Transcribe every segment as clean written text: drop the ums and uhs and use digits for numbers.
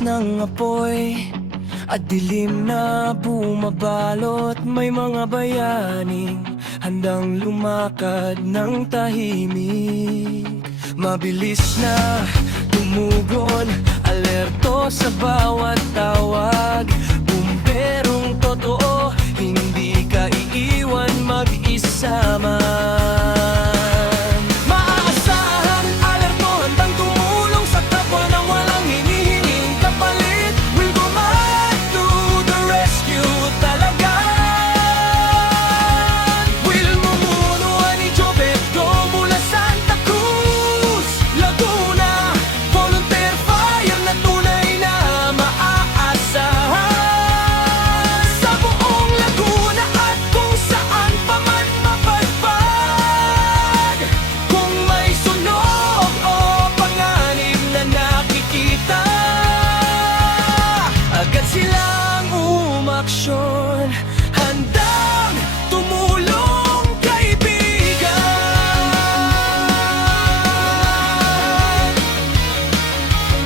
Lakas ng apoy at dilim na bumabalot. May mga bayaning handang lumakad ng tahimik. Mabilis na tumugon, alerto sa bawat tawag. Bumperong totoo, hindi ka iiwan mag-isa man. Maaasahan, alerto, handang tumulong sa kapwa nang walang hinihinging kapalit. We'll go mad to the rescue talaga. Will mumunuan ni Jobeto mula Santa Cruz, Laguna. Volunteer fire na tunay na maaasahan sa buong Laguna at kung saan pa man mapadpad. Kung may sunog o panganib na nakikita, agad silang umaksyon, handang tumulong, kaibigan.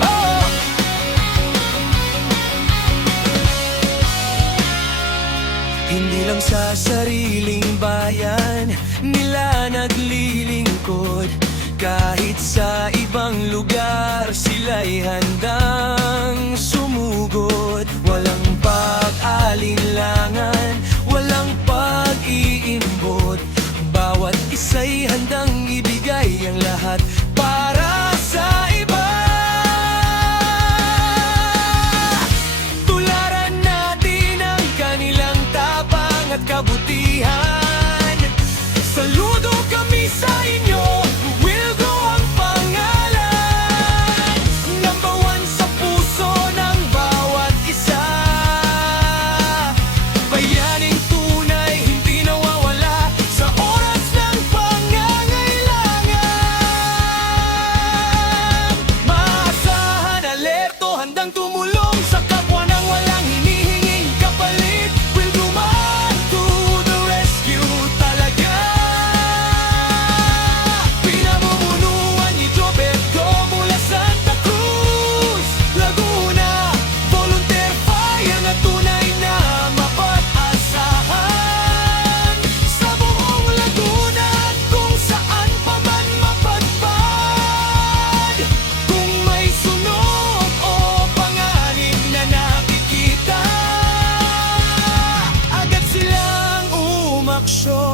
Oh! Hindi lang sa sariling bayan nila naglilingkod. Kahit sa ibang lugar sila'y handang sumugod. Walang pag-alinlangan, walang pag-iimbot. Bawat isa'y handang ibigay ang lahat para sa iba. Tularan natin ang kanilang tapang at kabutihan. Saludo kami sa inyo, Will Go ang pangalan. Number one sa puso ng bawat isa. Bayaning tunay, hindi nawawala sa oras ng pangangailangan. Maasahan, alerto, handang tumulong sa kapwa nang walang hinihinging kapalit. We'll go mad to the rescue talaga. Pinamumunuan ni Jobeto mula Santa Cruz, Laguna. Volunteer fire na tunay na mapag-asahan sa buong Laguna at kung saan pa man mapadpad. Kung may sunog o panganib na nakikita, agad silang umaksyon.